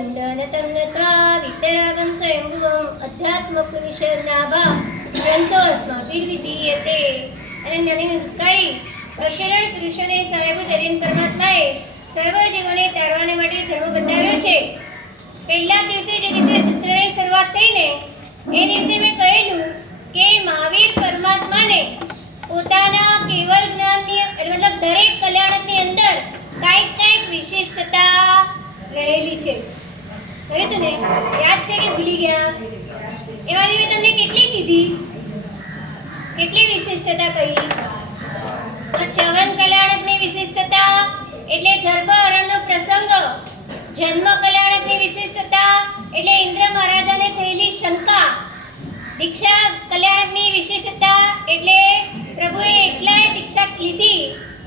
गुण्डनतन्नता वितरागं स्वयंभुवम् अध्यात्मपुरुषनाभा ग्रंथो अस्माभिर्विधीयते। अनन्यकारी અશરણ પુરુષોને સાહેબ ધરીને પરમાત્માએ સર્વ જીવોને તારવાને માટે ધર્મ બતાવ્યો છે। પહેલા દિવસે જે દિવસે સૂત્રની શરૂઆત થઈને એ દિવસે મેં કહેલું કે મહાવીર પરમાત્માને પોતાના કેવલ જ્ઞાનની મતલબ દરેક કલ્યાણકની અંદર કાંઈક વિશિષ્ટતા રહેલી છે। કહ્યું તું ને? યાદ છે કે ભૂલી ગયા? એમાંથી મેં તમને કેટલી કીધી, કેટલી વિશિષ્ટતા કહી? ચવન કલ્યાણકની વિશિષ્ટતા એટલે ગર્ભ હરણનો પ્રસંગ, જન્મ કલ્યાણકની વિશિષ્ટતા એટલે ઇન્દ્ર મહારાજાને થયેલી શંકા, દીક્ષા કલ્યાણકની વિશિષ્ટતા એટલે પ્રભુએ એકલાએ દીક્ષા લીધી,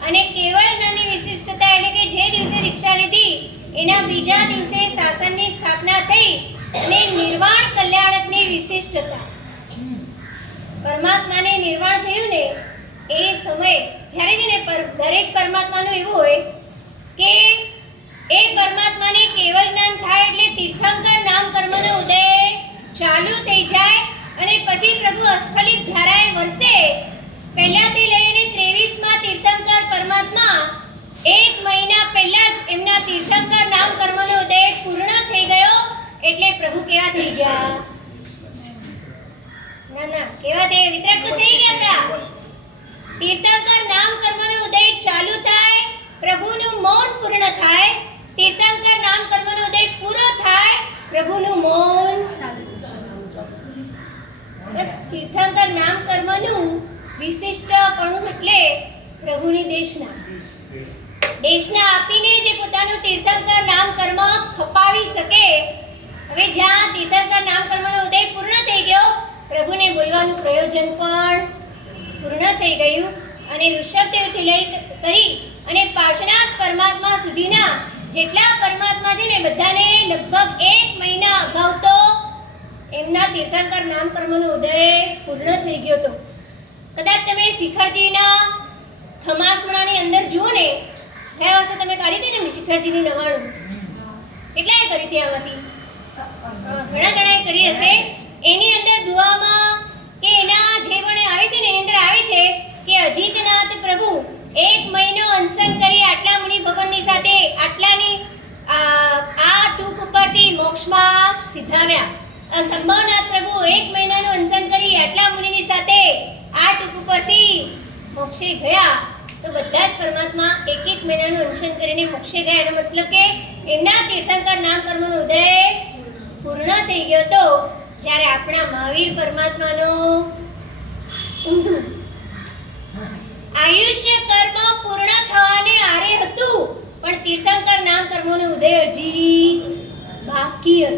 અને કેવળ જ્ઞાનની વિશિષ્ટતા એટલે કે જે દિવસે દીક્ષા લીધી એના બીજા દિવસે શાસનની સ્થાપના થઈ, અને નિર્વાણ કલ્યાણકની વિશિષ્ટતા પરમાત્માને નિર્વાણ થયું ને એ સમય જ્યારે છે ને દરેક પરમાત્માનું એવું હોય કે એ પરમાત્માને કેવળ જ્ઞાન થાય એટલે તીર્થંકર નામ કર્મનો ઉદય ચાલુ થઈ જાય, અને પછી પ્રભુ અસ્ખલિત ધારાએ વર્ષે પહેલાથી લઈને 23માં તીર્થંકર પરમાત્મા 1 મહિના પહેલા જ એમના તીર્થંકર નામ કર્મનો ઉદય પૂર્ણ થઈ ગયો એટલે પ્રભુ કેવા થઈ ગયા? ના કેવા થઈ? વિતરક તો થઈ ગયા હતા। તીર્થંકર નામ કર્મનો ઉદય ચાલુ થાય, પ્રભુનું મૌન પૂર્ણ થાય, તીર્થંકર નામ કર્મનો ઉદય પૂરો થાય, પ્રભુનું મૌન ચાલુ। બસ તીર્થંકર નામ કર્મનું વિશિષ્ટપણું એટલે પ્રભુની દેશના આપીને જે પોતાનું તીર્થંકર નામ કર્મ ખપાવી શકે। હવે જ્યાં તીર્થંકર નામ કર્મનો ઉદય પૂર્ણ થઈ ગયો, પ્રભુને બોલવાનું પ્રયોજન પણ પૂર્ણ થઈ ગયું, અને ઋષભદેવથી લઈ કરી અને પાર્શ્વનાથ પરમાત્મા સુધીના જેટલા પરમાત્મા છે ને બધાને લગભગ 1 મહિના અગાઉ તો એમના તીર્થંકર નામ કર્મનો ઉદય પૂર્ણ થઈ ગયો હતો। કદાચ તમે શિખરજીના ખમાસમણાની અંદર જુઓ ને, ગયા વર્ષે તમે કાઢી હતી ને શિખરજીની 99 કેટલાએ કરી હતી? આમાંથી ઘણા જણાએ કરી હશે। એની અંદર દુઆમાં કે એના જે પણ આવે છે ને એની અંદર આવે છે કે અજીતનાથ પ્રભુ 1 મહિનો અનશન કરી આટલા મુનિ ભગવાનની સાથે આટલાની આ ટૂંક ઉપરથી મોક્ષમાં સિદ્ધાવ્યા। સંભવનાથ પ્રભુ 1 મહિનાનું અનશન કરી આટલા મુનિની સાથે આ ટૂંક ઉપરથી મોક્ષે ગયા। તો બધા જ પરમાત્મા 1 મહિનાનું અનશન કરીને મોક્ષે ગયા। એનો મતલબ કે એમના તીર્થંકર નામ કર્મનો ઉદય પૂર્ણ થઈ ગયો હતો। જ્યારે આપણા મહાવીર પરમાત્માનો ઊંધું આયુષ્ય કર્મ પૂર્ણ થવાને આરે હતું, પણ તીર્થંકર નામ કર્મોનું ઉદય હજી બાકી હતું,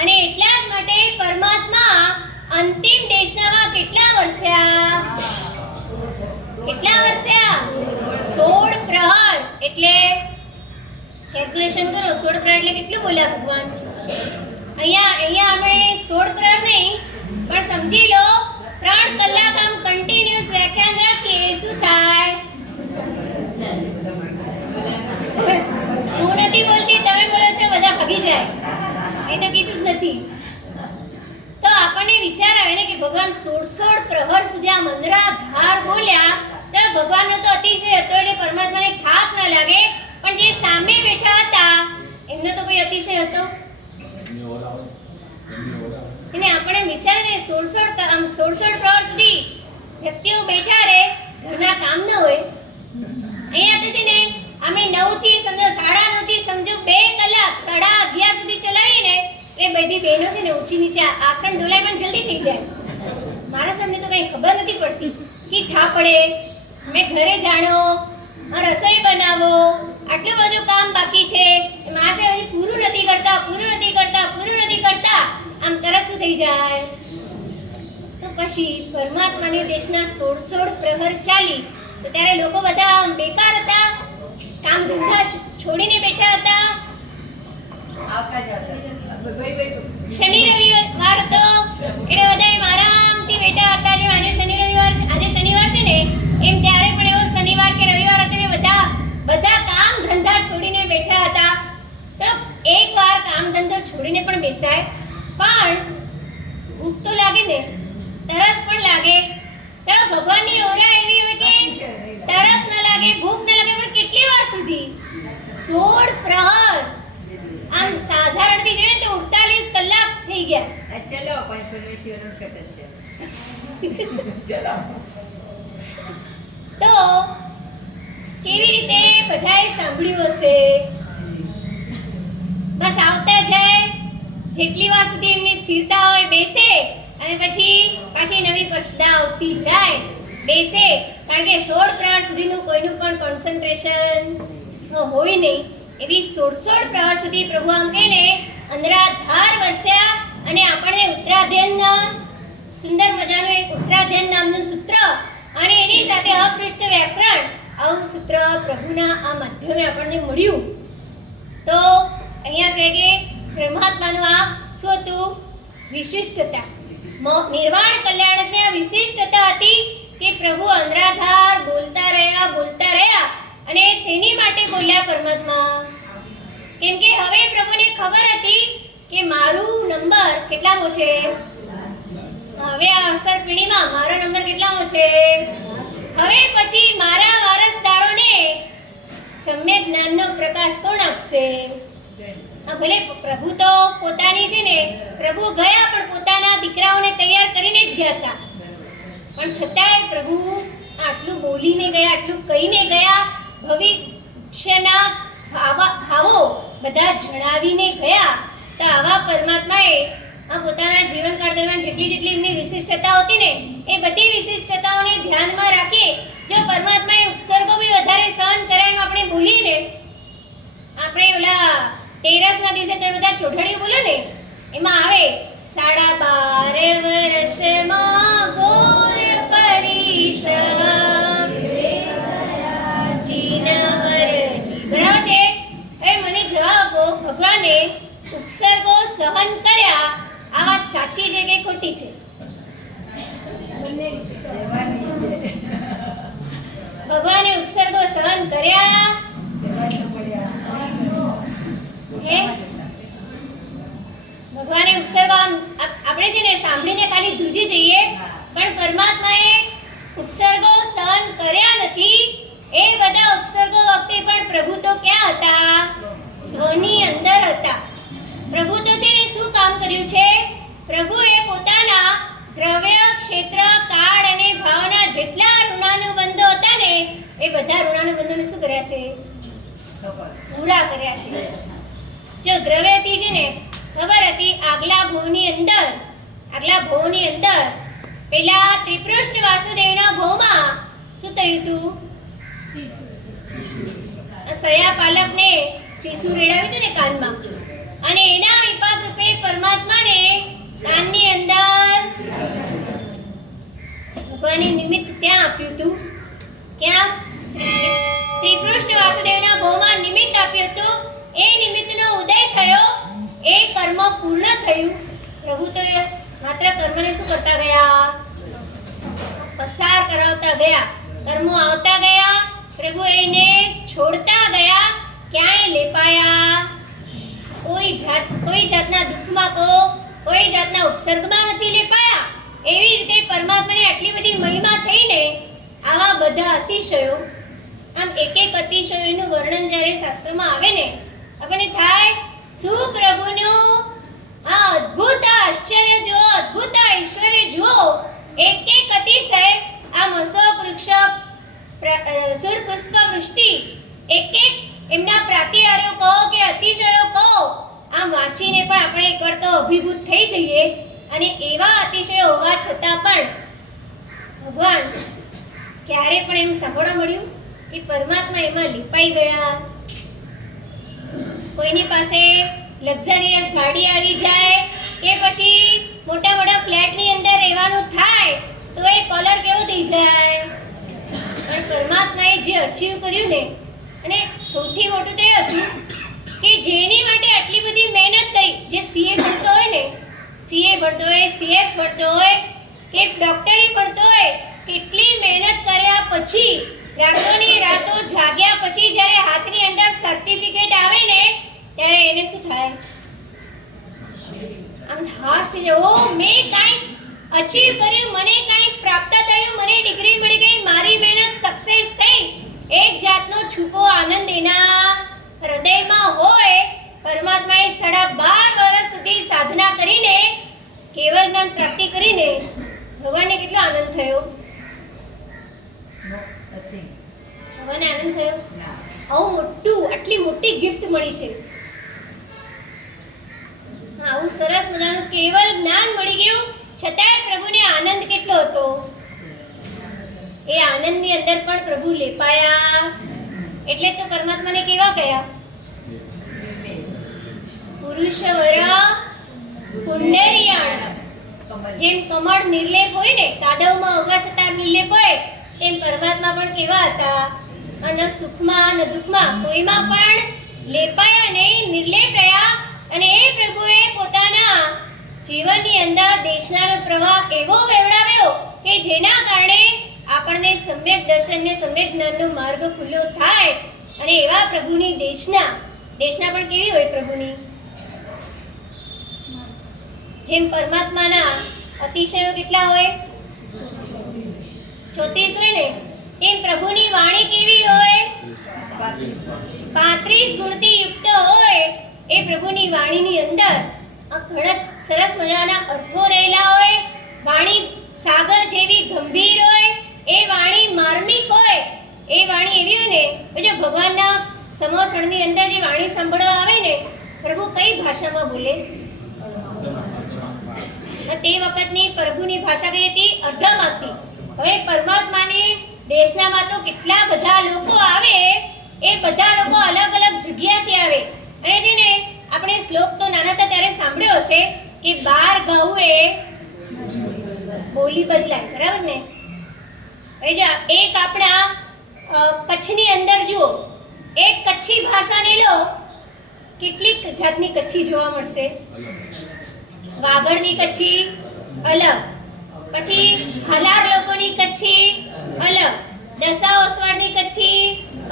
અને એટલા જ માટે પરમાત્મા અંતિમ દેશનામાં કેટલા વર્ષ્યા? 16 પ્રહર એટલે કેલ્ક્યુલેશન કરો, 16 પ્રહર એટલે કેટલું બોલ્યા ભગવાન? અહીંયા અમે 16 પ્રહર નહીં પણ સમજી લો 3 કલાક આમ કન્ટિન્યુઅસ વ્યાખ્યાન રાખીએ શું થાય? હું નથી બોલતી, તમે બોલો છો, બધા ભાગી જાય, એ તો કીધું જ નથી। તો આપણને વિચાર આવે ને કે ભગવાન 16 પ્રહર સુધી આ મંદરાધાર બોલ્યા, તો ભગવાનનો તો અતિશય હતો એટલે પરમાત્માને થાક ન લાગે, પણ જે સામે બેઠા હતા એમનો તો કોઈ અતિશય હતો? અને આપણે વિચારે 16 પ્રહર સુધી વ્યક્તિઓ બેઠા રહે, ઘરના કામ ન હોય। અહીંયા તો છે ને અમે 9 થી સમજો 9:30 થી સમજો 2 કલાક 11:30 સુધી ચલાવીને એ બધી બહેનો છે ને ઊંચી નીચે આસન ડોલાય પણ જલ્દી થઈ જાય। મારા સામે તો કંઈ ખબર નથી પડતી કે ઠા પડે, મેં ઘરે જાણો, રસોઈ બનાવો, આટલું બધું કામ બાકી છે, માસે હજી પૂરું નથી કરતા, આમ તરત શું થઈ જાય? તો પછી પરમાત્માની દેશના 16 પ્રહર ચાલી, તો ત્યારે લોકો બધા બેકાર હતા, કામ ધંધા છોડીને બેઠા હતા। શનિ રવિવાર હતો એટલે બધા આરામથી બેઠા હતા। જેમ આજે શનિવાર છે ને એમ ત્યારે પણ એવો શનિવાર કે રવિવાર હતો, બધા કામ ધંધા છોડીને બેઠા હતા। તો એક વાર 16 પ્રહર, આમ સાધારણથી જોઈએ તો 48 કલાક થઈ ગયા. ચલો કોઈ પરમેશ્વરનું છટક છે. ચલો તો કેવી રીતે બધાએ સાંભળ્યું હશે? બસ આવતા જાય, જેટલી વાર સુધી એમની સ્થિરતા હોય બેસે, અને પછી પાછી નવી પ્રશ્ના આવતી જાય, બેસે. કારણ કે 16 પ્રહર સુધીનું કોઈનું પણ કોન્સન્ટ્રેશન હોય નહીં. એવી 16 પ્રહર સુધી પ્રભુ આમ કહીને અંધરાધાર વરસ્યા, અને આપણને ઉત્તરાધ્યાનના સુંદર મજાનું એક ઉત્તરાધ્યાન નામનું સૂત્ર અને એની સાથે અપૃષ્ઠ વ્યાકરણ, આવું સૂત્ર પ્રભુના આ માધ્યમે આપણને મળ્યું. તો અહીંયા કહે કે પરમાત્માનું આ શું હતું? વિશિષ્ટતા. નિર્વાણ કલ્યાણની આ વિશિષ્ટતા હતી કે પ્રભુ અંધરાધાર બોલતા રહ્યા. અને શેની માટે બોલ્યા પરમાત્મા? કેમ કે હવે પ્રભુને ખબર હતી કે મારું નંબર કેટલામો છે. હવે આ અવસર પેઢીમાં મારો નંબર કેટલામો છે. હવે પછી મારા વારસદારોને સમ્યક જ્ઞાનનો પ્રકાશ કોણ આપશે? ભલે પ્રભુ તો પોતાની છે ને, પ્રભુ ગયા પણ પોતાના દીકરાઓને તૈયાર કરીને જ ગયા હતા. પણ છતાંય પ્રભુ આટલું બોલીને ગયા, આટલું કહીને ગયા, ભવિષ્યના ભાવો બધા જણાવીને ગયા. તો આવા પરમાત્માએ આ પોતાના જીવનકાળ દરમિયાન જેટલી એમની વિશિષ્ટતા હતી ને, એ બધી વિશિષ્ટતાઓને ધ્યાનમાં રાખી જો પરમાત્માએ ઉપસર્ગો બી વધારે સહન કર્યા એમ આપણે બોલીને, આપણે ઓલા તેરસના દિવસે તમે બધા ચોઢડીઓ બોલો ને, એમાં આવે 12.5 વર્ષમાં ઘોર પરિસવ બરાબર છે. હવે મને જવાબ આપો, ભગવાને ઉપસર્ગો સહન કર્યા, આ વાત સાચી છે કે ખોટી છે? ભગવાને ઉપસર્ગો સહન કર્યા ભગવાને ઉપસર્ગો આપણે છે ને સાંભળીને ખાલી ધ્રુજી જઈએ, પણ પરમાત્માએ ઉપસર્ગો સહન કર્યા નથી. એ બધા ઉપસર્ગો વખતે પણ પ્રભુ તો ક્યાં હતા? સ્વની અંદર હતા. પ્રભુ તો છે ને શું કામ કર્યું છે? પ્રભુએ પોતાના દ્રવ્ય, ક્ષેત્ર, કાળ અને ભાવના જેટલા ઋણાનુબંધો હતા ને, એ બધા ઋણાનુબંધોને શું કર્યા છે? પૂરા કર્યા છે. જો દ્રવ્યથી છે ને ખબર હતી, આગલા ભવની અંદર પેલા ત્રિપૃષ્ઠ વાસુદેવના ભવમાં શું થયું હતું? સયા પાલકને શિશુ રેડાવ્યું હતું ને કાનમાં, અને એના વિપાક રૂપે પરમાત્માને કાનની અંદર ભગવાને નિમિત્ત ત્યાં આપ્યું હતું. ક્યાં? ત્રિપૃષ્ઠ વાસુદેવના ભવમાં નિમિત્ત આપ્યું હતું. એ નિમિત્તનો ઉદય થયો, એ કર્મ પૂર્ણ થયું. પ્રભુ તો માત્ર કર્મને શું કરતા ગયા? પસાર કરાવતા ગયા. કર્મો આવતા ગયા, પ્રભુ એને છોડતા ગયા. ક્યાંય લેપાયા કોઈ જાતના દુઃખમાં કોઈ જાતના ઉપસર્ગમાં નથી લેપાયા. એવી રીતે પરમાત્માની આટલી બધી મહિમા થઈને આવા બધા અતિશયો, આમ એક અતિશયોનું વર્ણન જ્યારે શાસ્ત્રમાં આવે ને, આપણને થાય શું પ્રભુનું આ અદ્ભુત આશ્ચર્ય જુઓ, અદ્ભુત ઐશ્વર્ય જુઓ. એક અતિશય, આ મસોક વૃક્ષ, સુર પુષ્પ વૃષ્ટિ, એક એમના પ્રાતિહાર્યો કહો કે અતિશયો કહો, આમ વાંચીને પણ આપણે એકવાર તો અભિભૂત થઈ જઈએ. અને એવા અતિશયો હોવા છતાં પણ ભગવાન ક્યારે પણ એમ સાંભળવા મળ્યું કે પરમાત્મા એમાં લીપાઈ ગયા? કોઈની પાસે લક્ઝરિયસ ગાડી આવી જાય કે પછી મોટા મોટા ફ્લેટની અંદર રહેવાનું થાય તો એ કલર કેવો થઈ જાય? પણ પરમાત્માએ જે અચીવ કર્યું ને, અને સૌથી મોટું તો એ હતું કે જેની માટે આટલી બધી મહેનત કરી, જે સીએ ભણતો હોય ને, સીએ ભણતો હોય, સીએફ ભણતો હોય કે ડોક્ટરી ભણતો હોય, કેટલી મહેનત કર્યા પછી, રાતોની રાતો જાગ્યા પછી જ્યારે હાથની અંદર સર્ટિફિકેટ આવે ને, ત્યારે એને શું થાય? આમ હાશ થઈ જાય, ઓ મેં કાંઈક અચીવ કર્યું, મને કાંઈક પ્રાપ્ત થયું, મને ડિગ્રી મળી ગઈ, મારી મહેનત સક્સેસ થઈ. એક જાતનો છૂપો આનંદ એના કેટલી મોટી ગિફ્ટ મળી છે. આવું સરસ મજાનું કેવલ જ્ઞાન મળી ગયું, છતાંય પ્રભુને આનંદ કેટલો હતો. એ આનંદની અંદર પણ પ્રભુ લેપાયા. એટલે તો પરમાત્માને કેવા કયા? પુરુષવર પુંડરીયાણ. જેમ કમળ નિર્લેપ હોય ને, કાદવમાં ઉગા છતાં નિર્લેપ હોય, તેમ પરમાત્મા પણ કેવા હતા? ન સુખમાં ન દુઃખમાં કોઈમાં પણ લેપાયા નહીં, નિર્લેપ રહ્યા. અને એ પ્રભુએ પોતાના જીવનની અંદર દેશનાનો પ્રવાહ એવો વેવડાવ્યો કે જેના કારણે આપણને સમ્યક દર્શન ને સમ્યક જ્ઞાનનો માર્ગ ખુલ્લો થાય. અને એવા પ્રભુની દેશના પણ કેવી હોય પ્રભુની? જેમ પરમાત્માના અતિશયો કેટલા હોય? 34 હોય ને, તેમ પ્રભુની વાણી કેવી હોય? 35 ગુણથી યુક્ત હોય. એ પ્રભુની વાણીની અંદર આ ઘણા સરસ મજાના અર્થો રહેલા હોય. વાણી સાગર જેવી ગંભીર હોય, એ વાણી માર્મિક હોય. એ વાણી એવી હોય ને, જો ભગવાનના સમર્પણની અંદર જે વાણી સાંભળવા આવે ને, પ્રભુ કઈ ભાષામાં બોલે? તે વખતની પ્રભુની ભાષા કઈ હતી? અર્ધમાગધી. હવે પરમાત્માની દેશનામાં તો કેટલા બધા લોકો આવે. એ બધા લોકો અલગ અલગ જગ્યાથી આવે. અને છે ને, આપણે શ્લોક તો નાના હતા ત્યારે સાંભળ્યો હશે કે 12 ગાઉએ બોલી બદલાય, બરાબર ને? હવે જો એક આપણા કચ્છની અંદર જુઓ, એક કચ્છી ભાષાને લો, કેટલીક જાતની કચ્છી જોવા મળશે. વાગડની કચ્છી અલગ, પછી હલાર લોકોની કચ્છી અલગ, દસા ઓસવાડની કચ્છી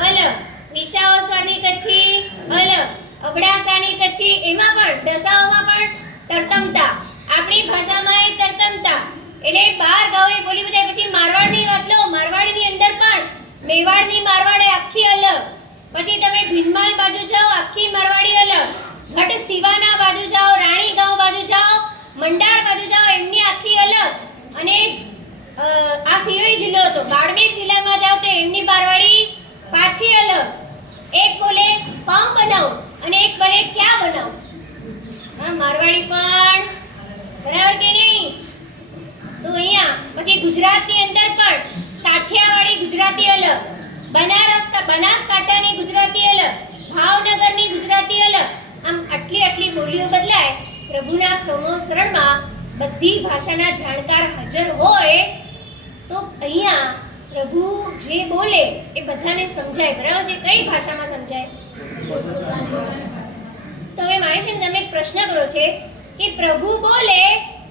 અલગ, વિશા ઓસવાડની કચ્છી અલગ, અબડાસાની કચ્છી, એમાં પણ દસાઓમાં પણ તરતમતા. આપણી ભાષામાં એ તરતમતા. એટલે 12 ગાઉએ બોલી બધાય. પછી મારવાડની વાત લો, મારવાડીની અંદર પણ મેવાડની મારવાડ આખી અલગ. પછી તમે ભીનમાલ બાજુ જાઓ, આખી મારવાડી અલગ. ગઢ સિવાના બાજુ જાઓ, રાણી ગાંવ બાજુ જાઓ, મંડાર બાજુ જાઓ, એમની આખી અલગ. અને આ સિરોહી જિલ્લો હતો, બાડમેર જિલ્લામાં જાઓ તો એમની મારવાડી પાછી અલગ. એક બોલે પાઉં બનાવું અને એક બોલે ક્યાં બનાવું. હા, મારવાડી પણ બરાબર કે નહીં? તો અહીંયા પછી ગુજરાતની અંદર પણ કાઠિયાવાડી ગુજરાતી અલગ, બનાસકાંઠાની ગુજરાતી અલગ, ભાવનગરની ગુજરાતી અલગ. આમ આટલી બોલીઓ બદલાય. પ્રભુના સંવત્સરણમાં બધી ભાષાના જાણકાર હાજર હોય તો અહીંયા પ્રભુ જે બોલે એ બધાને સમજાય, બરાબર છે? કઈ ભાષામાં સમજાય? તો હવે મારે છે ને તમે એક પ્રશ્ન કરો છે કે પ્રભુ બોલે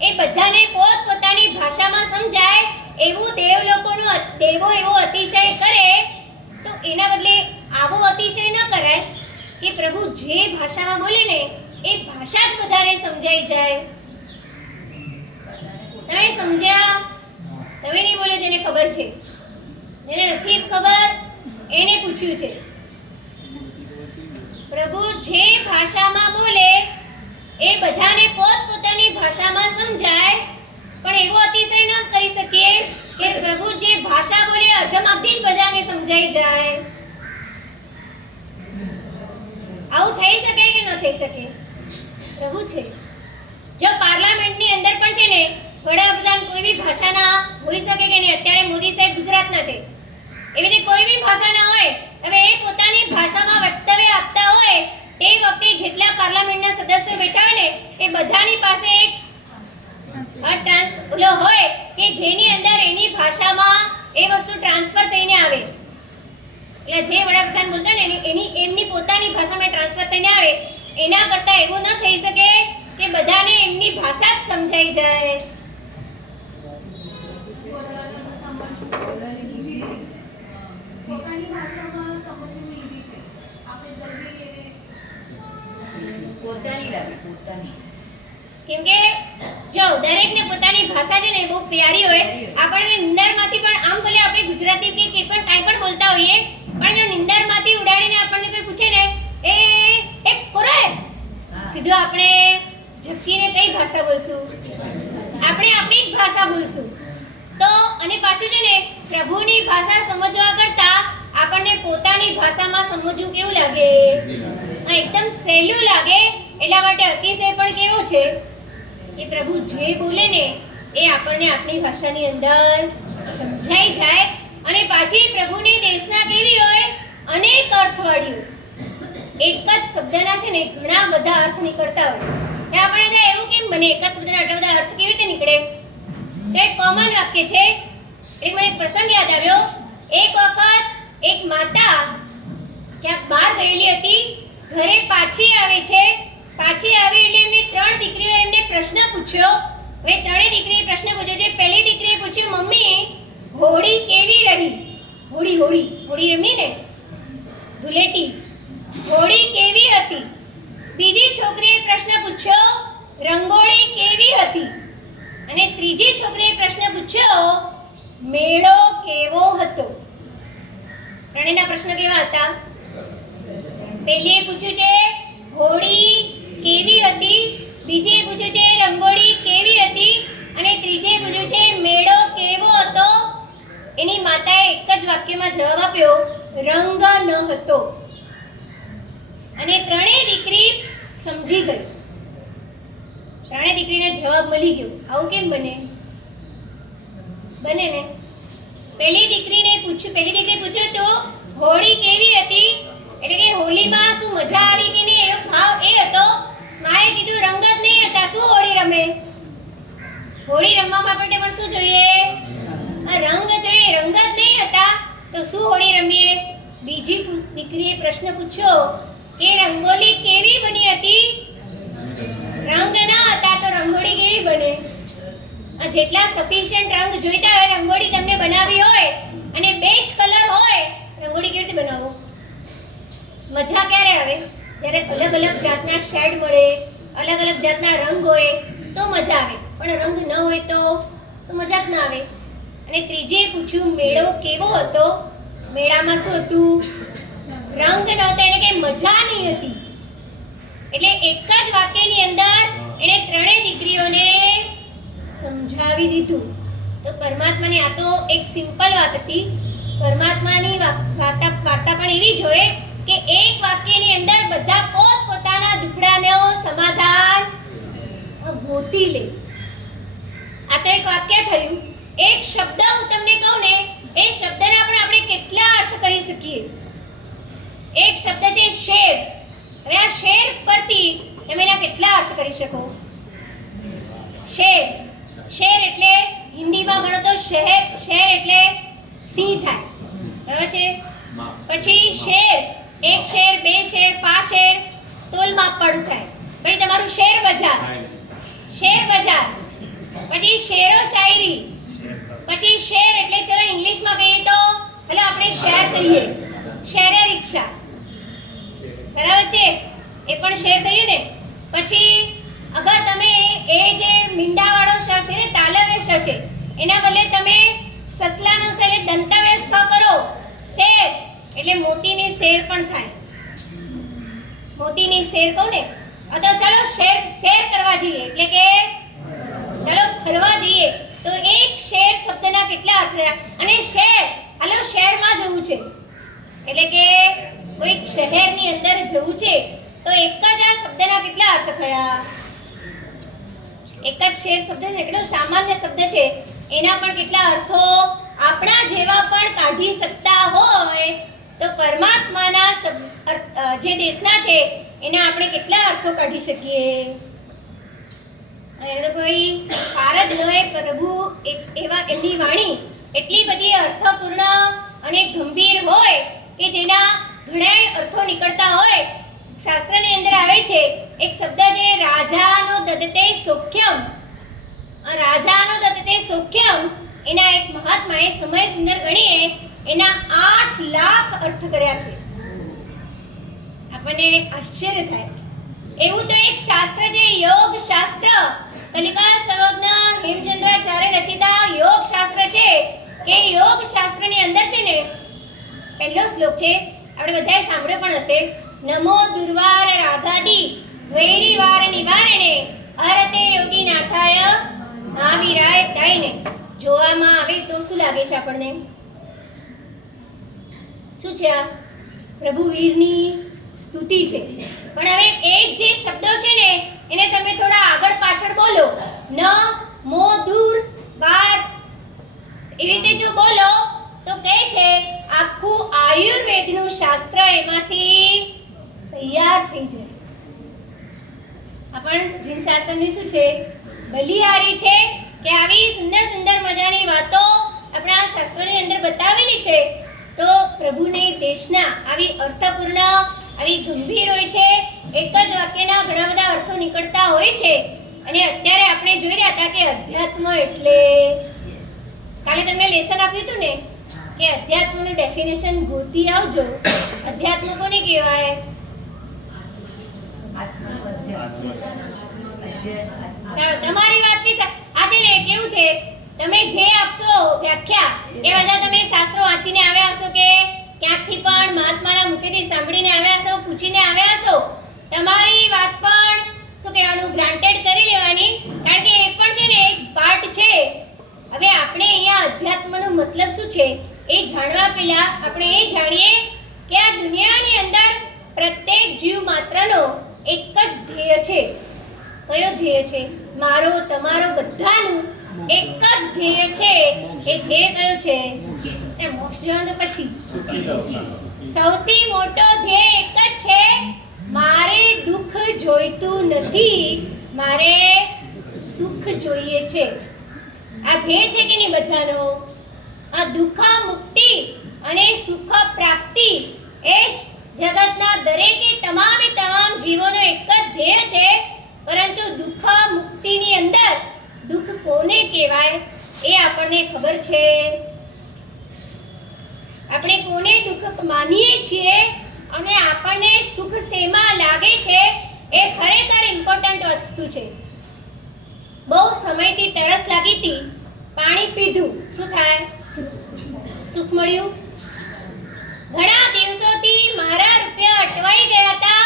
એ બધાને પોતપોતાની ભાષામાં સમજાય, એવું દેવો એવો અતિશય કરે, તો એના બદલે આવો અતિશય ન કરાય કે પ્રભુ જે ભાષામાં બોલે ને એ ભાષા જ બધાને સમજાઈ જાય. તમે સમજ્યા? તમે નહીં બોલે, જેને ખબર છે. જેને નથી ખબર એને પૂછ્યું છે. પ્રભુ જે ભાષામાં બોલે એ બધાને પોતપોતાની ભાષામાં સમજાય, પણ એવો અતિશય ન કરી શકીએ કે પ્રભુ જે ભાષા બોલે અર્ધમાગધી જ બધાને સમજાઈ જાય. આવું થઈ શકે કે ન થઈ શકે? પ્રભુ છે. જો પાર્લામેન્ટની અંદર પણ છે ને, વડાપ્રધાન કોઈ બી ભાષાના હોઈ શકે કે નહીં? અત્યારે મોદી સાહેબ ગુજરાતના છે, એવી રીતે કોઈ બી ભાષાના હોય. હવે એ પોતાની ભાષામાં વક્તવ્ય આપતા હોય, તે વખતે જેટલા પાર્લામેન્ટના સદસ્યો બેઠા હોય ને, એ બધાની પાસે એક હોય કે જેની અંદર એની ભાષામાં એ વસ્તુ ટ્રાન્સફર થઈને આવે. એટલે જે વડાપ્રધાન બોલતા ને એમની પોતાની ભાષામાં ટ્રાન્સફર થઈને આવે. એના કરતા એવું ન થઈ શકે કે બધાને એમની ભાષા જ સમજાઈ જાય. કેમ કે જો દરેકને પોતાની ભાષા છે ને બહુ પ્યારી હોય. આપણને નિંદરમાંથી પણ આમ ભલે આપણે ગુજરાતી કે કંઈ પણ બોલતા હોઈએ, પણ જો નિંદરમાંથી ઉડાડીને આપણને કોઈ પૂછે ને એ કોરે, સીધું આપણે ઝપકીને કઈ ભાષા બોલશું? આપણે આપણી જ ભાષા બોલશું. તો અને પાછું છે ને, પ્રભુની ભાષા સમજવા કરતા આપણે આપણને પોતાની ભાષામાં સમજવું કેવું લાગે? એકદમ સહેલું લાગે. એટલા માટે અતિશય પણ કેવો છે કે પ્રભુ જે બોલે ને એ આપણને આપણી ભાષાની અંદર સમજાઈ જાય. અને પાછી પ્રભુની દેશના કેવી હોય? અનેક અર્થવાળી હોય. એક જ શબ્દના છે ને ઘણા બધા અર્થ નીકળતા હોય. એ આપણે થાય એવું કેમ બને? એક જ શબ્દના આટલા બધા અર્થ કેવી રીતે નીકળે? તો એક કોમન વાક્ય છે. એટલે મને એક પ્રસંગ યાદ આવ્યો. એક વખત એક માતા ક્યાંક બહાર ગયેલી હતી, ઘરે પાછી આવે છે. પાછી આવી એટલે એમની 3 દીકરીઓ એમને પ્રશ્ન પૂછ્યો. હવે 3 દીકરીએ પ્રશ્ન પૂછ્યો છે. પહેલી દીકરીએ પૂછ્યું, મમ્મી હોળી કેવી રહી? હોળી રમી ને, ધૂળેટી. હોળી કેવી હતી? બીજી છોકરીએ પ્રશ્ન પૂછ્યો, રંગોળી કેવી હતી? અને ત્રીજી છોકરીએ પ્રશ્ન પૂછ્યો, મેળો કેવો હતો? ત્રણેયના પ્રશ્ન કેવા હતા? પહેલીએ પૂછ્યું છે હોળી કેવી હતી, બીજીએ પૂછ્યું છે રંગોળી કેવી હતી, અને ત્રીજીએ પૂછ્યું છે મેળો કેવો હતો? એની માતાએ એક જ વાક્યમાં જવાબ આપ્યો, રંગ ન હતો. અને ત્રણેય દીકરી સમજી ગઈ. ત્રણેય દીકરીને જવાબ મળી ગયો. આવું કેમ બને? બને ને. પહેલી દીકરીએ પૂછ્યું તો હોળી કેવી હતી, એટલે કે હોળીમાં શું મજા આવી કે નહીં એનો ભાવ એ હતો. માએ કીધું રંગ જ નહીં હતા, શું હોળી રમે? હોળી રમવા માટે પણ શું જોઈએ? રંગ જોઈએ. રંગ જ નહીં હતા તો શું હોળી રમીએ? બીજી દીકરીએ પ્રશ્ન પૂછ્યો કે રંગોલી કેવી બની હતી? રંગ ન હતા તો રંગોળી કેવી બને? જેટલા સફિશિયન્ટ રંગ જોઈતા હોય, રંગોળી તમને બનાવી હોય અને 2 જ કલર હોય, રંગોળી કેવી રીતે બનાવો? મજા ક્યારે આવે? જ્યારે અલગ અલગ જાતના શેડ મળે, અલગ અલગ જાતના રંગ હોય તો મજા આવે. પણ રંગ ન હોય તો મજા જ ના આવે. અને ત્રીજીએ પૂછ્યું મેળો કેવો હતો? મેળામાં શું હતું? રંગ નહોતા, એટલે કે મજા નહીં હતી. એટલે એક જ વાક્યની અંદર એણે ત્રણેય દીકરીઓને સમજાવી દીધું. તો પરમાત્માની આ તો એક સિમ્પલ વાત હતી. પરમાત્માની વાર્તા પણ એવી જ હોય કે એક વાક્યની અંદર બધા પોતપોતાના દુખડાનો સમાધાન ગોતી લે. આ તો એક વાક્ય થયું. એક શબ્દ હું તમને કહું ને, એ શબ્દના પણ આપણે કેટલા અર્થ કરી શકીએ. એક શબ્દ છે શેર. હવે આ શેર પરથી તમે એના કેટલા અર્થ કરી શકો? શેર એટલે હિન્દીમાં ગણો તો શહેર એટલે સિંહ થાય, બરાબર છે. પછી શેર, 1 શેર, 2 શેર, 5 શેર, તોલ માપવાનું થાય. પછી તમારું શેર બજાર. પછી શેરો શાયરી. પછી શેર એટલે ચલો ઇંગ્લિશમાં કહીએ તો ભલે આપણે શેર કહીએ, શેરે રિક્ષા, બરાબર છે, એ પણ શેર થયું ને. પછી અગર તમે એ જે મીંડાવાળો શ છે ને, તાલવ્ય શ છે, એના બદલે તમે સસલાનો સ એટલે દંતવ્ય સ કરો, શેર, એટલે મોતીની શેર પણ થાય. મોતીની શેર કહું ને. તો ચલો શેર કરવા જઈએ, એટલે કે ચલો ફરવા જઈએ, તો એક શેર શબ્દના કેટલા અર્થ થયા? અને શેર, હાલો શહેરમાં જવું છે, એટલે કે કોઈક શહેરની અંદર જવું છે, તો એક જ આ શબ્દના કેટલા અર્થ થયા? એક જ શેર શબ્દ છે, કેટલો સામાન્ય શબ્દ છે, એના પણ કેટલા અર્થો આપણા જેવા પણ કાઢી શકતા હોય. તો પરમાત્માના જે દેશના છે એના આપણે કેટલા અર્થો કાઢી શકીએ? અને તો કોઈ પાર જ ન હોય. પ્રભુ એવા એમની વાણી એટલી બધી અર્થપૂર્ણ અને ગંભીર હોય કે જેના ઘણા અર્થો નીકળતા હોય. શાસ્ત્રની અંદર આવે છે એક શબ્દ છે રાજાનો દદતે સૌખ્યમ. રાજાનો દદતે સૌખ્યમ એના એક મહાત્માએ સમય સુંદર ગણીએ એના 8 લાખ અર્થ કર્યા છે. આપણને આશ્ચર્ય થાય. એવું તો એક શાસ્ત્ર છે યોગ શાસ્ત્ર, કલિકા સરોજના હેમચંદ્રાચાર્ય રચિતા યોગ શાસ્ત્ર છે. કે યોગ શાસ્ત્રની અંદર છે ને પહેલો શ્લોક છે, આપણે બધાએ સાંભળ્યો પણ હશે, નમો દુર્વાર રાગાદી વૈરીવાર નિવારણે અરતે યોગી નાથાય મહાવીરાય તાઈને. જોવામાં આવે તો શું લાગે છે આપણને? શું છે આ? પ્રભુ વીરની સ્તુતિ છે. પણ હવે એક જે શબ્દો છે ને એને તમે થોડા આગળ પાછળ બોલો, ન મો દૂર વાર એવી રીતે જો બોલો તો કહે છે આખું આયુર્વેદનું શાસ્ત્ર એમાંથી તૈયાર થઈ જાય. આ પણ જીન શાસ્ત્રની શું છે? બલિહારી છે કે આવી સુંદર સુંદર મજાની વાતો આપણા શાસ્ત્રોની અંદર બતાવેલી છે. તો પ્રભુની દેશના આવી અર્થપૂર્ણ, આવી ગંભીર હોય છે. એક જ વાક્યના ઘણા બધા અર્થો નીકળતા હોય છે. અને અત્યારે આપણે જોઈ રહ્યા હતા કે અધ્યાત્મ એટલે, કાલે તમને લેસન આપ્યું હતું ને કે અધ્યાત્મનું ડેફિનેશન ગોતી આવજો. અધ્યાત્મ કોને કહેવાય? ચાલો તમારી વાત બી આજે ને કેવું છે, તમે જે આપશો વ્યાખ્યા એ બધા તમે શાસ્ત્રો વાંચીને આવ્યા હશો કે ક્યાંકથી પણ મહાત્માના મુખેથી સાંભળીને આવ્યા હશો, પૂછીને આવ્યા હશો. તમારી વાત પણ શું કહેવાનું ગ્રાન્ટેડ કરી લેવાની, કારણ કે એ પણ છે ને એક પાર્ટ છે. હવે આપણે અહીંયા અધ્યાત્મનો મતલબ શું છે એ જાણવા પહેલા આપણે એ જાણીએ કે આ દુનિયાની અંદર પ્રત્યેક જીવ માત્રનો એક જ ધ્યેય છે. કયો ધ્યેય છે? મારો, તમારો, બધાનું એક જ ધ્યેય છે. એ ધ્યેય કયો છે? એ મોક્ષ જવાનું તો પછી સૌથી મોટો ધ્યેય એક જ છે. મારે દુઃખ જોઈતું નથી, મારે સુખ જોઈએ છે. આ ધ્યેય છે કે નહીં બધાનો? આ દુઃખ મુક્તિ અને સુખ પ્રાપ્તિ એ જ જગતના દરેકે તમામે તમામ જીવોનો એક જ ધ્યેય છે. પરંતુ દુઃખ મુક્તિની અંદર દુઃખ કોને કહેવાય એ આપણને ખબર છે? આપણે કોને દુઃખ માનીએ છીએ અને આપણને સુખ શેમાં લાગે છે એ ખરેખર ઇમ્પોર્ટન્ટ વસ્તુ છે. બહુ સમયથી તરસ લાગી હતી, પાણી પીધું, શું થાય? સુખ મળ્યું. ઘણા દિવસોથી મારા રૂપિયા અટવાઈ ગયા હતા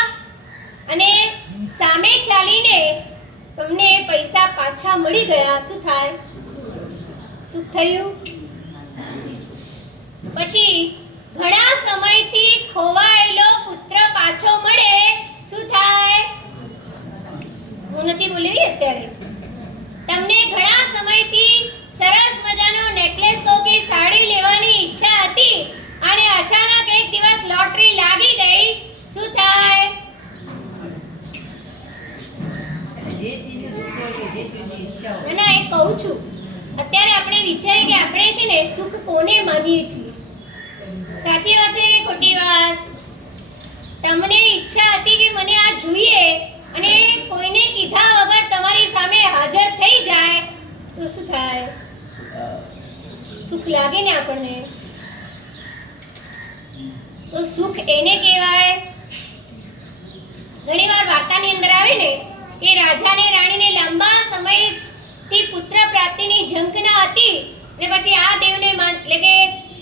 અને સામે ચાલીને તમને પૈસા પાછા મળી ગયા, શું થાય? સુખ થયું. પછી ઘણા સમયથી ખોવાયેલો પુત્ર પાછો મળે, શું થાય? હું નથી બોલી રહી અત્યારે. તમને ઘણા સમયથી સરસ મજાનો નેકલેસ કે સાડી લેવાની ઈચ્છા હતી અને અચાનક એક દિવસ લોટરી લાગી ગઈ, શું થાય? ના, એ કહું છું. અત્યારે આપણે વિચારીએ કે આપણે છે ને સુખ કોને માનીએ છીએ. સાચી વાત છે કે ખોટી વાત? તમને ઈચ્છા હતી કે મને આ જોઈએ અને કોઈને કીધા વગર તમારી સામે હાજર થઈ જાય તો શું થાય? સુખ લાગે ને આપણને. તો સુખ એને કહેવાય. ઘણીવાર વાર્તાની અંદર આવે ને કે રાજાને રાણીને લાંબા સમયથી પુત્ર પ્રાપ્તિની ઝંખના હતી ને પછી આ દેવને એટલે કે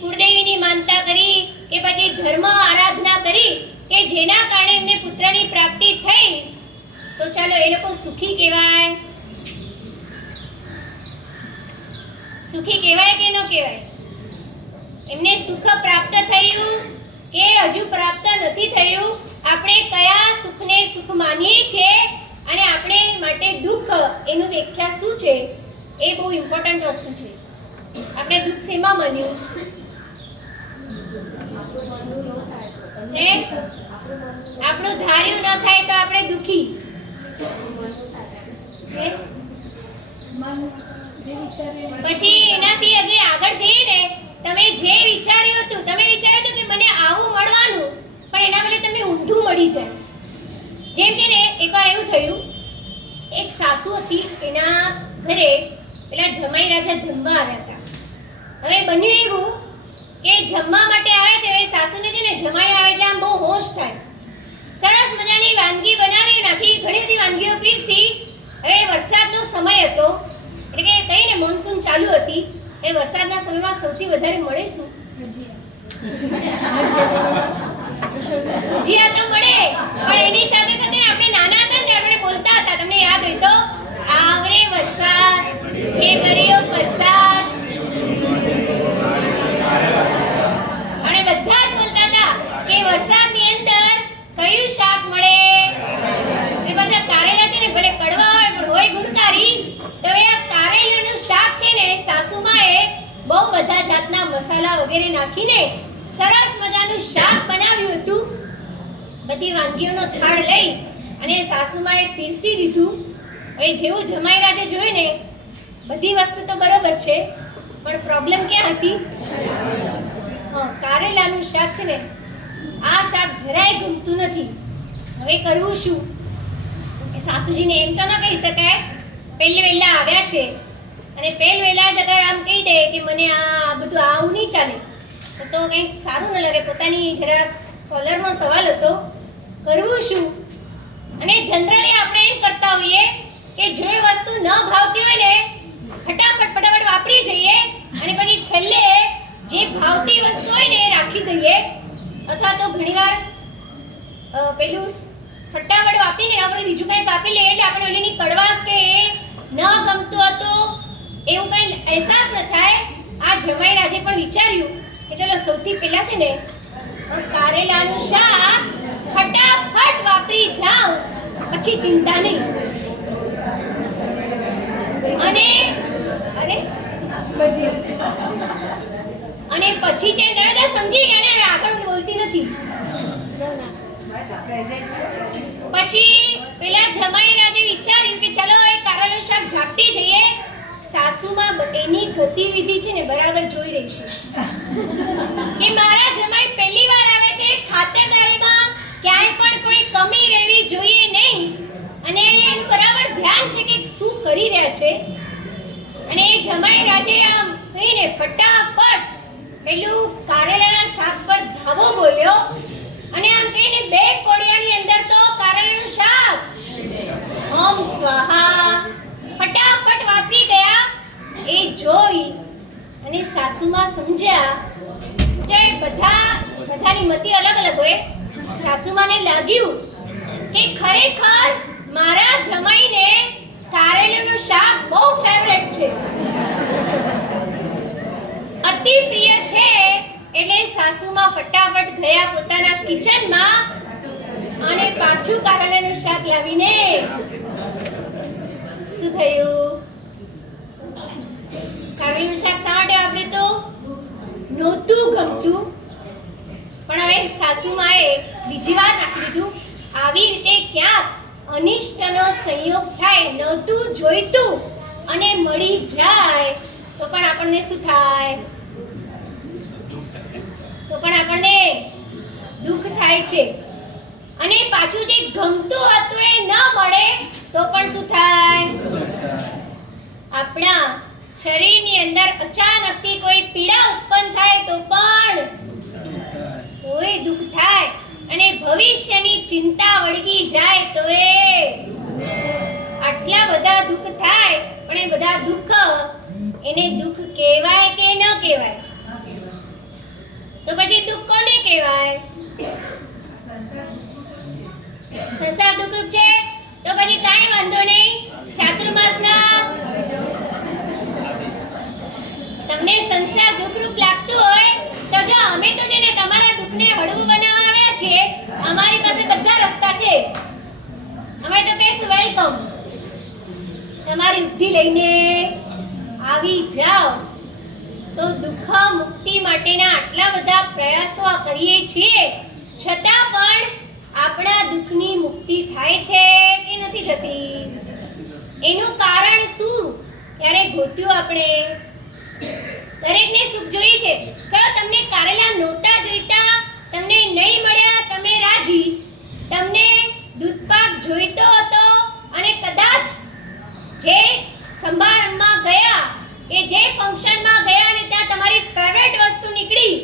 કુળદેવીની માનતા કરી કે પછી ધર્મ આરાધના કરી કે જેના કારણે એમને પુત્રની પ્રાપ્તિ થઈ, તો ચાલો એ લોકો સુખી કહેવાય. સુખી કહેવાય કે ન કહેવાય? એમને સુખ પ્રાપ્ત થયું કે હજુ પ્રાપ્ત નથી થયું, આપણે કયા સુખને સુખ માનીએ છીએ અને આપણે માટે દુઃખ એનું વ્યાખ્યા શું છે એ બહુ ઇમ્પોર્ટન્ટ વસ્તુ છે. આપણે દુઃખ શેમાં માન્યું? આપણું ધાર્યું ન થાય તો આપણે દુઃખી. પછી એનાથી આગળ જઈએ ને, તમે જે વિચાર્યું હતું, તમે વિચાર્યું હતું કે મને આવું મળવાનું, પણ એના બદલે તમે ઊંધું મળી જાય. જેમ છે ને, એકવાર એવું થયું, એક સાસુ હતી, એના ઘરે પેલા જમાઈ રાજા જમવા આવ્યા હતા. હવે બન્યું એવું કે જમવા માટે આવ્યા છે, હવે સાસુને છે ને જમાઈ આવે એટલે આમ બહુ હોશ થાય. સરસ મજાની વાનગી બનાવી નાખી, ઘણી બધી વાનગીઓ પીરસી. હવે વરસાદનો સમય હતો, એટલે કે કહીને મોન્સૂન ચાલુ હતી. એ વરસાદના સમયમાં સૌથી વધારે મળે શું? ભજીયા તો મળે, પણ એની સાથે સાથે આપણે નાના હતા ને આપણે બોલતા હતા, તમને યાદ હોય તો, આવરે વરસાદ એ કર્યો વરસાદ, અને બધા જ બોલતા હોય ગુણકારી તો એ કારેલાનું શાક છે ને સાસુમાએ બહુ બધા જાતના મસાલા વગેરે નાખીને સરસ મજાનું શાક બનાવ્યું હતું. બધી વાનગીઓનો થાળ લઈ અને સાસુમાએ પીરસી દીધું. હવે જેવું જમાઈ રાજે જોયું ને બધી વસ્તુ તો બરોબર છે પણ પ્રોબ્લેમ ક્યાં હતી? કારેલાનું શાક છે ને આ શાક જરાય ગમતું નથી. હવે કરવું શું? સાસુજીને એમ તો ન કહી શકાય, પહેલે વહેલા આવ્યા છે અને પહેલ વહેલા જ અગર આમ કહી દે કે મને આ બધું આવું નહીં ચાલે તો કંઈક સારું ન લાગે. પોતાની જરા કલરનો સવાલ હતો. કરવું શું? અને જનરલી આપણે એમ કરતા હોઈએ કે જે વસ્તુ ન ભાવતી હોય ને ફટાફટ વાપરી જઈએ અને પછી છેલ્લે જે ભાવતી વસ્તુ હોય ને એ રાખી દઈએ. અથવા તો ઘણીવાર પેલું ફટાફટ વાપરીને એના પર બીજું કંઈ વાપરી લઈએ એટલે આપણે ઓલીની કડવાશ કે એ ન ગમતું હતું એવું કંઈ અહેસાસ ન થાય. આ જમાઈ રાજે પણ વિચાર્યું કે ચલો સૌથી પહેલા છે ને કારેલાનું શાક ફટાફટ વાપરી જાઉં પછી ચિંતા નહીં. અને પછી છે દાદા સમજી ગયા ને આગળ બોલતી નથી. પછી પેલા જમાઈ રાજે વિચાર્યું કે ચલો એ કારેલાનું શાક ઝાપટી જઈએ. સાસુમાં એની ગતિવિધિ છે ને બરાબર જોઈ રહી છે કે મારા જમાઈ પહેલી વાર આવે છે. ખાતરદારીમાં ક્યાંય પણ કોઈ કમી રહેવી જોઈએ નહીં અને એનું બરાબર ધ્યાન છે કે શું કરી રહ્યા છે. અને એ જમાઈ રાજે આમ કહીને ફટાફટ પેલું કારેલાના શાક પર ધાવો બોલ્યો અને આમ કહીને બે કોડિયાની અંદર તો કારેલાનું શાક ઓમ સ્વાહા ફટાફટ વાપરી ગયા. એ જોઈ અને સાસુમાં સમજ્યા જે બધાની મતિ અલગ અલગ હોય. સાસુમાને લાગ્યું કે ખરેખર મારા જમાઈને કારેલાનું શાક બહુ ફેવરેટ છે, અતિ પ્રિય છે. એટલે સાસુમાં ફટાફટ ગયા પોતાના કિચનમાં અને પાછું કારેલાનું શાક લાવીને શું થયું? કારેલાનું શાક શા માટે આપણે તો નહોતું ગમતું પણ હવે સાસુમાએ બીજી વાર નાખી દીધું. આવી રીતે ક્યાંક અનિષ્ટનો સંયોગ થાય, નહોતું જોઈતું અને મળી જાય તો પણ આપણને શું થાય? તો પણ આપણને દુઃખ થાય છે. અને પાછું જે ગમતું હતું એ ન મળે તો પણ શું થાય? આપણા શરીરની અંદર અચાનકથી કોઈ પીડા ઉત્પન્ન થાય તો પણ તોય દુઃખ થાય. અને ભવિષ્યની ચિંતા વળગી જાય તો એ આટલા બધા દુઃખ થાય. પણ એ બધા દુઃખ એને દુઃખ કહેવાય કે ન કહેવાય? તો પછી દુઃખ કોને કહેવાય? સંસાર દુઃખ છે તો પછી કાંઈ વાંધો નહીં. ચાતુર્માસના તમને સંસાર દુઃખરૂપ લાગતું હોય તો જો અમે તો છે ને તમારા દુઃખને હળવું બનાવવા આવ્યા છીએ. અમારી પાસે બધા રસ્તા છે. અમે તો કહીશું વેલકમ. તમારી બુદ્ધિ લઈને આવી જાઓ. તો દુઃખ મુક્તિ માટેના આટલા બધા પ્રયાસો કરીએ છીએ છતાં પણ આપણા દુઃખની મુક્તિ થાય છે કે નથી થતી? એનું કારણ શું? ત્યારે ગોત્યું આપણે. દરેકને સુખ જોઈએ છે. ચાલો તમને કારેલા નહોતા જોઈતા, તમને નહીં મળ્યા, તમે રાજી. તમને દૂધપાક જોઈતો હતો અને કદાચ જે સમારંભમાં ગયા કે જે ફંક્શનમાં ગયા અને ત્યાં તમારી ફેવરેટ વસ્તુ નીકળી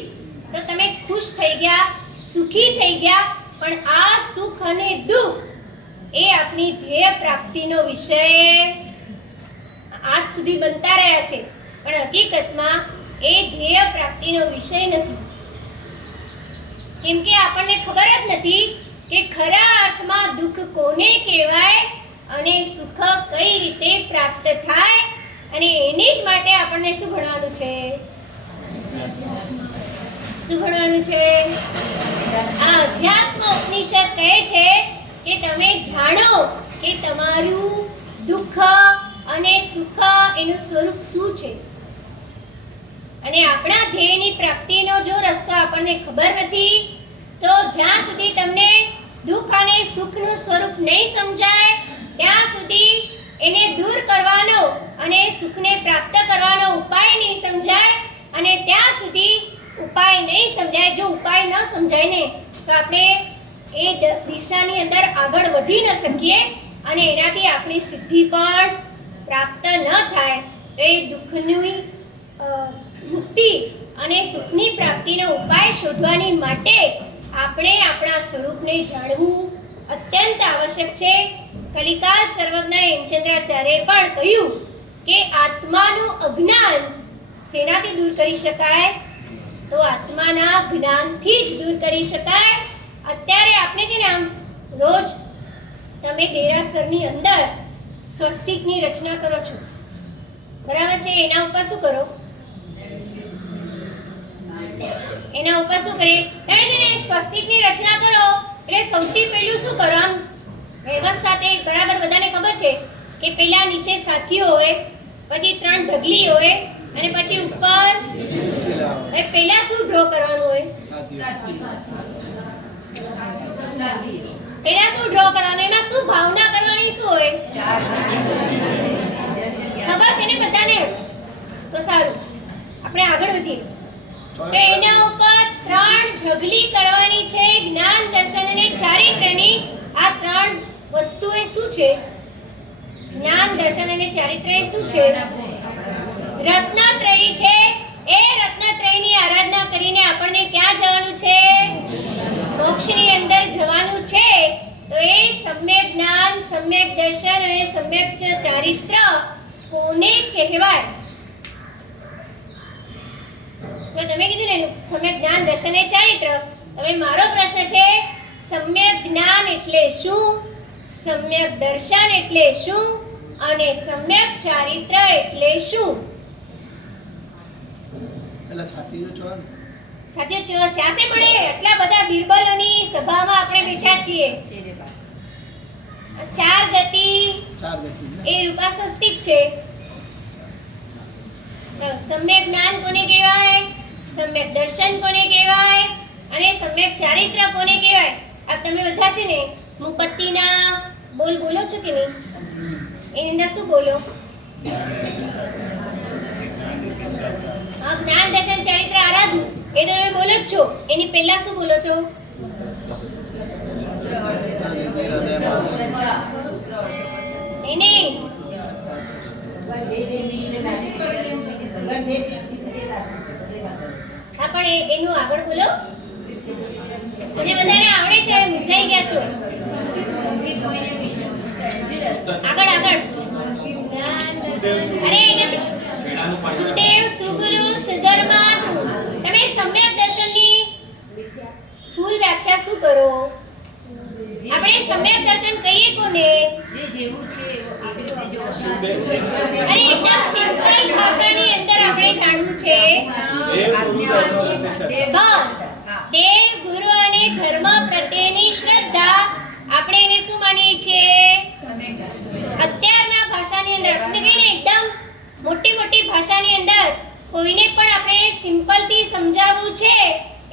તો તમે ખુશ થઈ ગયા, સુખી થઈ ગયા. પણ આ સુખ અને દુઃખ એ આપણી ધ્યેય પ્રાપ્તિનો વિષય આજ સુધી બનતા રહ્યા છે પણ હકીકતમાં એ ધ્યેય પ્રાપ્તિનો વિષય નથી. કેમ કે આપણને ખબર જ નથી કે ખરા અર્થમાં દુઃખ કોને કહેવાય અને સુખ કઈ રીતે પ્રાપ્ત થાય. અને એની જ માટે આપણને શું ભણવાનું છે? શું ભણવાનું છે? આ અધ્યાત્મ ઉપનિષદ કહે છે કે તમે જાણો કે તમારું દુઃખ અને સુખ એનું સ્વરૂપ શું છે. અને આપણા ધ્યેયની પ્રાપ્તિનો જો રસ્તો આપણને ખબર નથી તો જ્યાં સુધી તમને દુઃખ અને સુખનું સ્વરૂપ નહીં સમજાય ત્યાં સુધી એને દૂર કરવાનો અને સુખને પ્રાપ્ત કરવાનો ઉપાય નહીં સમજાય. અને ત્યાં સુધી ઉપાય નહીં સમજાય, જો ઉપાય ન સમજાય ને તો આપણે એ દિશાની અંદર આગળ વધી ન શકીએ અને એનાથી આપણી સિદ્ધિ પણ પ્રાપ્ત ન થાય. તો એ દુઃખની મુક્તિ અને સુખની પ્રાપ્તિનો ઉપાય શોધવાની માટે આપણે આપણા સ્વરૂપને જાણવું અત્યંત આવશ્યક છે. કલિકાલ સર્વજ્ઞ હેમચંદ્રાચાર્યે પણ કહ્યું કે આત્માનું અજ્ઞાન શેનાથી દૂર કરી શકાય? તો આત્માના જ્ઞાનથી જ દૂર કરી શકાય. અત્યારે આપણે છે ને આમ રોજ તમે દેરાસરની અંદર સ્વસ્તિકની રચના કરો છો, બરાબર છે? એના ઉપર શું કરો? એના ઉપર શું કરીએ? તમે છે ને સ્વસ્તિકની રચના કરો એટલે સૌથી પહેલું શું કરો? આમ વ્યવસ્થા તે બરાબર બધાને ખબર છે કે પહેલા નીચે સાથીઓ હોય, પછી 3 ઢગલી હોય અને પછી ઉપર પહેલા શું ડ્રો કરવાનું હોય? પહેલા શું ડ્રો કરવાનું? એમાં શું ભાવના કરવાની શું હોય? ખબર છે ને બધાને? તો સારું, આપણે આગળ વધીએ. તો એના ઉપર 3 ઢગલી કરવાની છે, જ્ઞાન, દર્શન અને ચારિત્ર્યની. આ 3 વસ્તુએ શું છે? જ્ઞાન, દર્શન અને ચારિત્ર્ય શું છે? રત્નત્રયી છે. એ રત્નત્રયની આરાધના કરીને આપણને ક્યાં જવાનું છે? મોક્ષની અંદર જવાનું છે. તો એ સમ્યક જ્ઞાન, સમ્યક દર્શન અને સમ્યક ચારિત્ર્ય કોને કહેવાય? તો તમે કીધું ને સમ્યક જ્ઞાન, દર્શન અને ચારિત્ર્ય. હવે મારો પ્રશ્ન છે, સમ્યક જ્ઞાન એટલે શું? સમ્યક દર્શન એટલે શું? અને સમ્યક ચારિત્ર્ય એટલે શું? સાથીઓ ચાસે મળે એટલા બધા બિરબલોની સભામાં આપણે બેઠા છીએ. 4 ગતિ એ રૂપાસ્વસ્તિક છે. સમ્યક જ્ઞાન કોને કહેવાય? સમ્યક દર્શન કોને કહેવાય? અને સમ્યક ચારિત્ર્ય કોને કહેવાય? આ તમે બધા છે ને મુપત્તિના બોલ બોલો છો કે નહીં? એની અંદર શું બોલો? જ્ઞાન, દર્શન, ચારિત્ર્ય આરાધુ એ તો તમે બોલો જ છો. એની પહેલા શું બોલો છો? નહીં, હા પણ એનું આગળ બોલો. અને બધાને આવડે છે, મૂંઝાઈ ગયા છો. આગળ આગળ. અરે નથી. સુદેવ, સુગુરુ, સુધર્માતુ. તમે સમ્યક દર્શનની સ્થૂળ વ્યાખ્યા શું કરો? આપણે સમ્યક દર્શન કહીએ કોને? જે જેવું છે એવી રીતે જો. અરે એકદમ સિમ્પલ ભાષાની અંદર આપણે જાણવું છે. બસ દેવ, ગુરુ અને ધર્મ પ્રત્યેની શ્રદ્ધા. આપણે એને શું માનીએ છીએ? અત્યારના ભાષાની અંદર આપણે કહીએ ને એકદમ મોટી મોટી ભાષાની અંદર કોઈને પણ આપણે સિમ્પલથી સમજાવવું છે,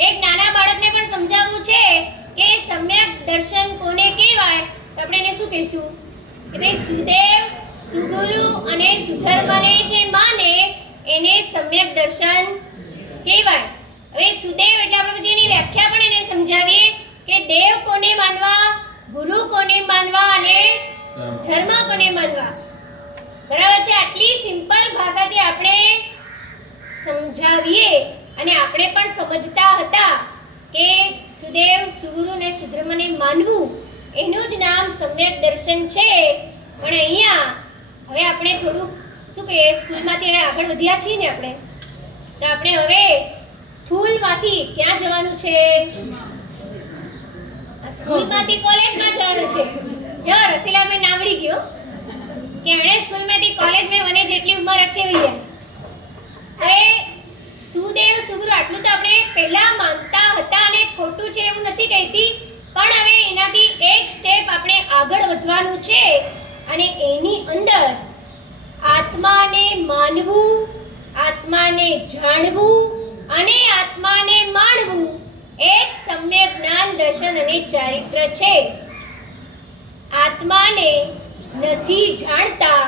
એક નાના બાળકને પણ સમજાવવું છે કે સમ્યક દર્શન કોને કહેવાય, તો આપણે એને શું કહીશું? કે ભાઈ સુદેવ, સુગુરુ અને સુધર્મને જે માને એને સમ્યક દર્શન કહેવાય. હવે સુદેવ એટલે આપણે પછી એની વ્યાખ્યા પણ એને સમજાવીએ કે દેવ કોને માનવા, ગુરુ કોને માનવા અને ધર્મ કોને માનવા. બરાબર છે? આટલી સિમ્પલ ભાષાથી આપણે સમજાવીએ અને આપણે પણ સમજતા હતા કે સુદેવ, સુગુરુ અને સુધર્મને માનવું એનું જ નામ સમ્યક દર્શન છે. પણ અહીંયા હવે આપણે થોડું શું કહીએ, સ્કૂલમાંથી હવે આગળ વધ્યા છીએ ને આપણે, તો આપણે હવે સ્થૂલમાંથી ક્યાં જવાનું છે? સ્કૂલમાંથી કોલેજમાં જવાનું છે. જો રસીલાબેન આવડી ગયો કે એણે સ્કૂલમાંથી કોલેજમાં મને જેટલી ઉંમર અચેવી છે. એ સુદેવ, સુગુરુ આટલું તો આપણે પહેલા માનતા હતા અને ખોટું છે એવું નથી કહેતી, પણ હવે એનાથી એક સ્ટેપ આપણે આગળ વધવાનું છે. અને એની અંદર આત્માને માનવું, આત્માને જાણવું અને આત્માને માણવું એ સમ્યક જ્ઞાન, દર્શન અને ચારિત્ર છે. આત્માને નથી જાણતા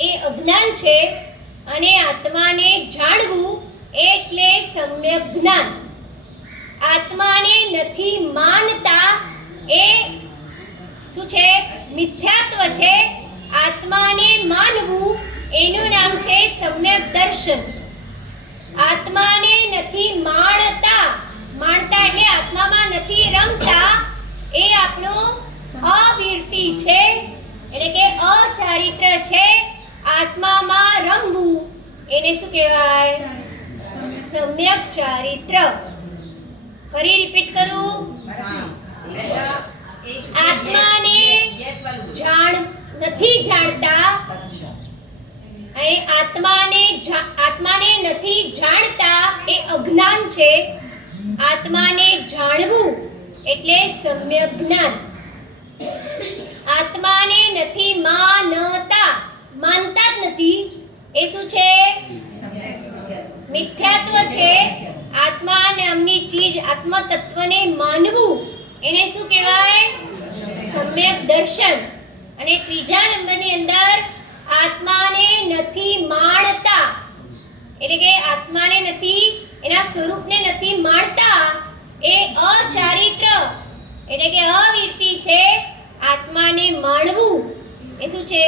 એ અજ્ઞાન છે અને આત્માને જાણવું એટલે સમ્યક જ્ઞાન. આત્માને નથી માનતા એ શું છે? મિથ્યાત્વ છે. આત્માને માનવું એનું નામ છે સમ્યક દર્શન. આત્માને નથી માણતા, માણતા એટલે આત્મામાં નથી રમતા, એ આપણું અવિરતિ છે, એટલે કે અચારિત્ર છે. આત્મામાં રમવું એને શું કહેવાય? સમ્યક ચારિત્ર. ફરી રિપીટ કરું. આત્માને નથી જાણતા, આત્માને નથી જાણતા એ અજ્ઞાન છે. આત્માને જાણવું એટલે સમ્યક જ્ઞાન. આત્માને નથી માનતા, માનતા જ નથી, એ શું છે? મિથ્યાત્વ છે. આત્મા નામની ચીજ, આત્મ તત્વને માનવું એને શું કહેવાય? સમ્યક દર્શન. અને ત્રીજા નંબરની અંદર આત્માને નથી માણતા, એટલે કે આત્માને નથી, એના સ્વરૂપને નથી માણતા, એ અચારિત્ર એટલે કે અવિરતિ છે. આત્માને માણવું એ શું છે?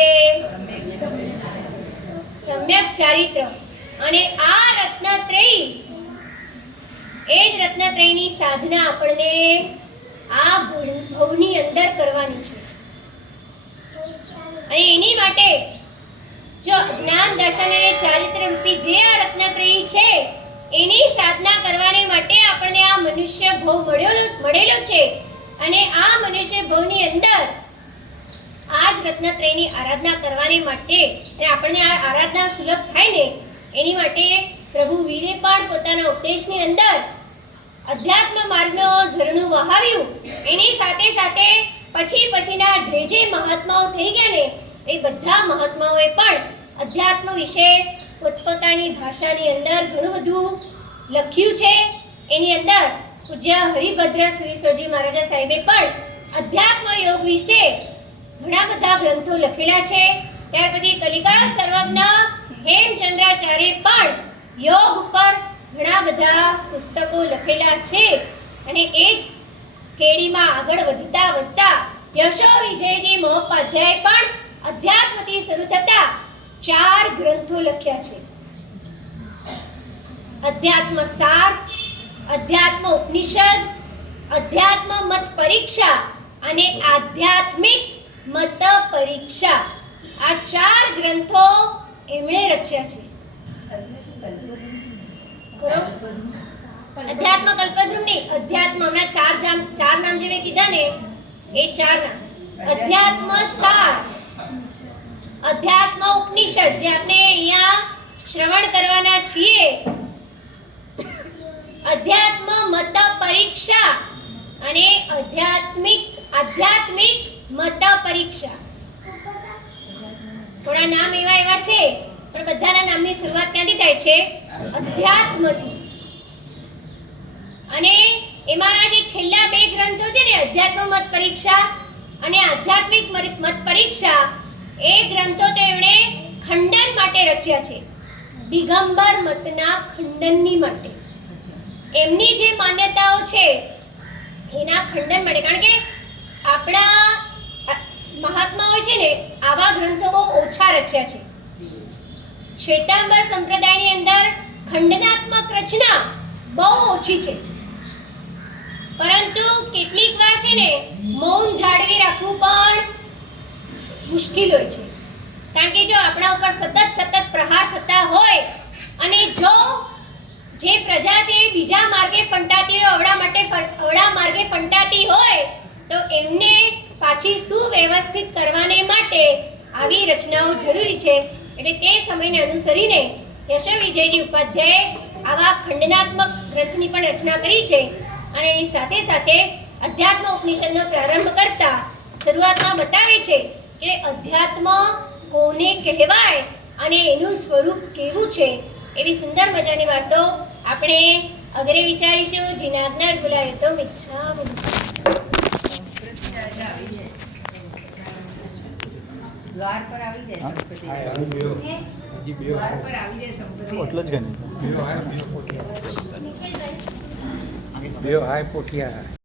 સમ્યક ચારિત્ર. અને આ રત્નત્રયી, એ જ રત્નત્રયની સાધના આપણને આ ભવની અંદર કરવાની છે. અને એની માટે જો જ્ઞાન, દર્શન અને ચારિત્ર રૂપી જે આ રત્નત્રયી છે એની સાધના કરવાને માટે આપણને આ મનુષ્ય ભવ મળેલો છે. અને આ મનુષ્ય ભવની અંદર આ જ રત્નત્રયની આરાધના કરવાને માટે, અને આપણને આ આરાધના સુલભ થાય ને એની માટે પ્રભુ વીરે પણ પોતાના ઉપદેશની અંદર અધ્યાત્મ માર્ગનો ઝરણું વહાવ્યું. એની સાથે સાથે પછીના જે મહાત્માઓ થઈ ગયા ને એ બધા મહાત્માઓએ પણ અધ્યાત્મ વિશે પોતપોતાની ભાષાની અંદર ઘણું બધું લખ્યું છે. એની અંદર પૂજ્ય હરિભદ્ર સુરીશ્વરજી મહારાજા સાહેબે પણ અધ્યાત્મ યોગ વિશે ઘણા બધા ગ્રંથો લખેલા છે. ત્યાર પછી કલિકા સર્વજ્ઞ હેમચંદ્રાચાર્ય પણ યોગ ઉપર ઘણા બધા પુસ્તકો લખેલા છે. અને એ જ કેડીમાં આગળ વધતા યશો વિજયજી મહોપાધ્યાય પણ અધ્યાત્મથી શરૂ થતા 4 ગ્રંથો લખ્યા છે. અધ્યાત્મ સાર, અધ્યાત્મ ઉપનિષદ, અધ્યાત્મ મત પરીક્ષા અને આધ્યાત્મિક મત પરીક્ષા. આ 4 ગ્રંથો એમણે રચ્યા છે. અધ્યાત્મ કલ્પદ્રુમ નહીં, અધ્યાત્મ હમણાં 4 નામ જે મેં કીધા ને એ 4 નામ. અધ્યાત્મ સાર, અધ્યાત્મ ઉપનિષદ જે આપણે અહીંયા શ્રવણ કરવાના છીએ, અધ્યાત્મ મત પરીક્ષા અને આધ્યાત્મિક મત પરીક્ષા. થોડા નામ એવા છે પણ બધાના નામની શરૂઆત ક્યાંથી થાય છે? અધ્યાત્મથી. અને એમાંના જે છેલ્લા 2 ગ્રંથો છે ને, અધ્યાત્મ મત પરીક્ષા અને આધ્યાત્મિક મત પરીક્ષા, એ ગ્રંથો તો એમણે ખંડન માટે રચ્યા છે. દિગંબર મતના ખંડનની માટે, એમની જે માન્યતાઓ છે એના ખંડન માટે. કારણ કે આપણા મહાત્માઓ છે ને આવા ગ્રંથો બહુ ઓછા રચ્યા છે. શ્વેતાંબર સંપ્રદાયની અંદર ખંડનાત્મક રચના બહુ ઓછી છે. પરંતુ કેટલીક વાર છે ને મૌન જાળવી રાખવું પણ મુશ્કેલ હોય છે. કારણ કે જો આપણા ઉપર સતત પ્રહાર થતા હોય અને જો જે પ્રજા છે બીજા માર્ગે ફંટાતી હોય, અવળા માર્ગે ફંટાતી હોય, તો એમને પાછી સુવ્યવસ્થિત કરવાને માટે આવી રચનાઓ જરૂરી છે. એટલે તે સમયને અનુસરીને યશો વિજયજી ઉપાધ્યાયે આવા ખંડનાત્મક ગ્રંથની પણ રચના કરી છે. અને એની સાથે સાથે અધ્યાત્મ ઉપનિષદનો પ્રારંભ કરતા શરૂઆતમાં બતાવે છે કે અધ્યાત્મ કોને કહેવાય અને એનું સ્વરૂપ કેવું છે એવી સુંદર મજાની વાતો આપણે અઘરે વિચારીશું. જીનાજ્ઞા બોલાય તો મિચ્છા દ્વાર પર આવી જાય સંપત્તિ. દ્વાર પર આવી જાય સંપત્તિ. એટલો જ ગણી નિખિલભાઈ બેવ હાય પોઠિયા